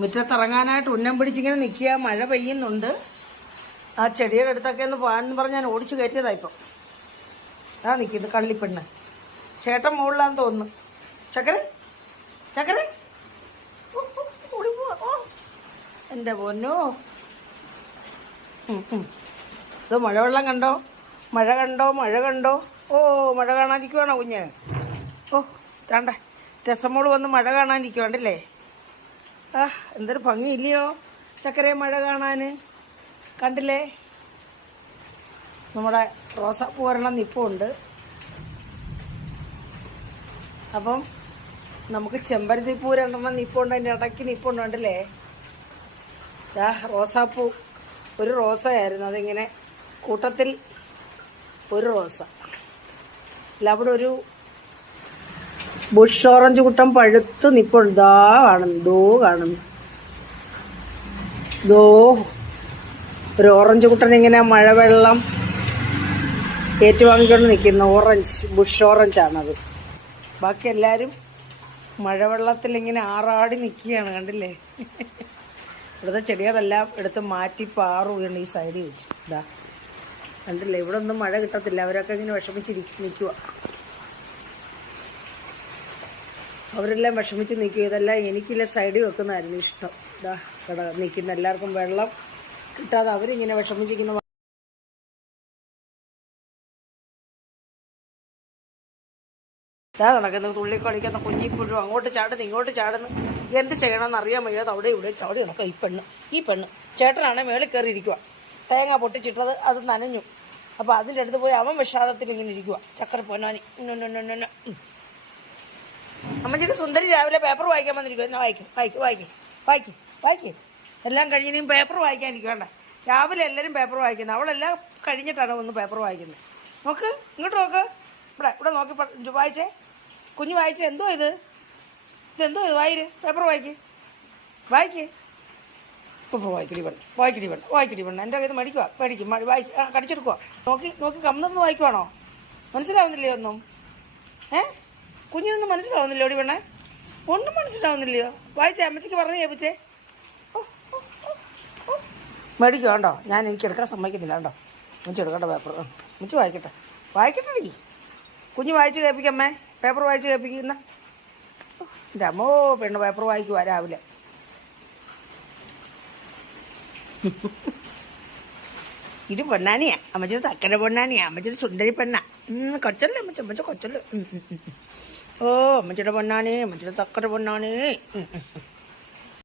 മുറ്റത്തിറങ്ങാനായിട്ട് ഉന്നം പിടിച്ചിങ്ങനെ നിൽക്കുക. മഴ പെയ്യുന്നുണ്ട്. ആ ചെടിയുടെ അടുത്തൊക്കെ ഒന്ന് പോകാനെന്ന് പറഞ്ഞ് ഞാൻ ഓടിച്ചു കയറ്റിയതാ ഇപ്പം. ആ നിൽക്കുന്നത് കള്ളിപ്പെണ്ണ്. ചേട്ടൻ മുകളിലാന്ന് തോന്നുന്നു. ചക്കര? ചക്കര. എന്റെ പൊന്നോ. ഇത് മഴവെള്ളം കണ്ടോ? മഴ കണ്ടോ? മഴ കണ്ടോ? ഓ മഴ കാണാനിരിക്കുവാണോ കുഞ്ഞ്? ഓ രണ്ട. രസമോൾ വന്ന് മഴ കാണാനിരിക്കുവാണ്ടല്ലേ? ആ എന്തൊരു ഭംഗിയില്ലയോ? ചക്കരയും മഴ കാണാൻ കണ്ടില്ലേ? നമ്മുടെ റോസാപ്പൂ ഒരെണ്ണം നിപ്പുണ്ട്. അപ്പം നമുക്ക് ചെമ്പരത്തി പൂ രണ്ടെണ്ണം നിപ്പുണ്ട് അതിന്റെ ഇടയ്ക്ക് നിപ്പുണ്ട് കണ്ടില്ലേ? ദാ റോസാപ്പൂ ഒരു റോസയായിരുന്നു അതിങ്ങനെ കൂട്ടത്തിൽ ഒരു റോസ. അല്ല അവിടെ ഒരു ബുഷ് ഓറഞ്ച് കുട്ടം പഴുത്ത് നിപ്പോൾ ദാ കാണുന്നു ദോ കാണുന്നു. ദോ. ഒരു ഓറഞ്ച് കുട്ടൻ ഇങ്ങനെ മഴവെള്ളം ഏറ്റുവാങ്ങിക്കൊണ്ട് നിൽക്കുന്നു. ഓറഞ്ച് ബുഷ് ഓറഞ്ച് ആണത് ബാക്കി എല്ലാവരും മഴവെള്ളത്തിൽ ഇങ്ങനെ ആറാടി നിൽക്കുകയാണ് കണ്ടില്ലേ? ഇവിടുത്തെ ചെടികളെല്ലാം എടുത്ത് മാറ്റി പാറു വീണ് ഈ സൈഡിൽ വെച്ച്. ഇതാ കണ്ടില്ലേ? ഇവിടെ ഒന്നും മഴ കിട്ടത്തില്ല. അവരൊക്കെ ഇങ്ങനെ വിഷമിച്ചിരിക്കും നിൽക്കുക അവരെല്ലാം വിഷമിച്ച് നിൽക്കുക ഇതെല്ലാം എനിക്കില്ല സൈഡിൽ വെക്കുന്നതായിരുന്നു ഇഷ്ടം. ഇതാ കട നിൽക്കുന്ന എല്ലാവർക്കും വെള്ളം കിട്ടാതെ അവരിങ്ങനെ വിഷമിച്ചിരിക്കുന്ന. നടക്കുന്ന തുള്ളി കളിക്കുന്ന കുഞ്ഞിപ്പുഴും അങ്ങോട്ട് ചാടുന്നു ഇങ്ങോട്ട് ചാടുന്നു. എന്ത് ചെയ്യണമെന്ന് അറിയാൻ വയ്യാതെ അവിടെ ഇവിടെ ചാടി നടക്കുക. ഈ പെണ്ണ് ഈ പെണ്ണ്. ചേട്ടനാണെ മേളിൽ കയറിയിരിക്കുക തേങ്ങ പൊട്ടിച്ചിട്ടത് അത് നനഞ്ഞു. അപ്പോൾ അതിന്റെ അടുത്ത് പോയി അവൻ വിഷാദത്തിൽ ഇങ്ങനെ ഇരിക്കുക. ചക്കര പൊന്നാനി അമ്മച്ചിക്ക് സുന്ദരി രാവിലെ പേപ്പർ വായിക്കാൻ വന്നിരിക്കും എന്നാ വായിക്കും വായിക്കും വായിക്കും വായിക്കും വായിക്കും. എല്ലാം കഴിഞ്ഞിനും പേപ്പർ വായിക്കാൻ വായിക്കാനിരിക്കണ്ട. രാവിലെ എല്ലാവരും പേപ്പർ വായിക്കുന്നത് അവളെല്ലാം കഴിഞ്ഞിട്ടാണ് ഒന്ന് പേപ്പർ വായിക്കുന്നത് നോക്ക് ഇങ്ങോട്ട് നോക്ക്. ഇവിടെ ഇവിടെ നോക്കി വായിച്ചേ. കുഞ്ഞു വായിച്ചേ. എന്തോ ഇത്? ഇതെന്തോ ഇത്? വായിര് പേപ്പർ വായിക്ക്. വായിക്ക്. ഇപ്പോൾ വായിക്കടി വേണ്ട വായിക്കടി വേണ്ട വായിക്കടി വേണ്ട എന്റെ കയ്യിൽ മേടിക്കുക മേടിക്കും ആ കടിച്ചെടുക്കുക നോക്കി നോക്കി കമ്മന്ന് വായിക്കുവാണോ? മനസ്സിലാവുന്നില്ലേ ഒന്നും ഏ? കുഞ്ഞിനൊന്നും മനസ്സിലാവുന്നില്ല ഓടി പെണ്ണേ. ഒന്നും മനസ്സിലാവുന്നില്ലയോ? വായിച്ചേ അമ്മച്ചിക്ക് പറഞ്ഞു കേൾപ്പിച്ചേ മേടിക്കുക കണ്ടോ? ഞാൻ എനിക്ക് എടുക്കാൻ സമ്മതിക്കുന്നില്ല കണ്ടോ? അമ്മച്ചി എടുക്കണ്ട പേപ്പർ അമ്മച്ചി വായിക്കട്ടെ. വായിക്കട്ടെ നീ കുഞ്ഞ് വായിച്ച് കേൾപ്പിക്കമ്മേ. പേപ്പർ വായിച്ച് കേൾപ്പിക്കുന്ന. എന്റെ അമ്മോ പെണ്ണ് പേപ്പർ വായിക്കുവാ രാവിലെ. ഇത് പൊന്നാനിയാ. അമ്മച്ചിട്ട് തക്കര പൊന്നാനിയാ. അമ്മച്ചിട്ട് സുന്ദരി പെണ്ണാ കൊച്ചല്ലേ മച്ച മച്ച കൊച്ചല്ലേ. ഓ തക്കര പൊന്നാനി ഉം, ഉം, ഉം.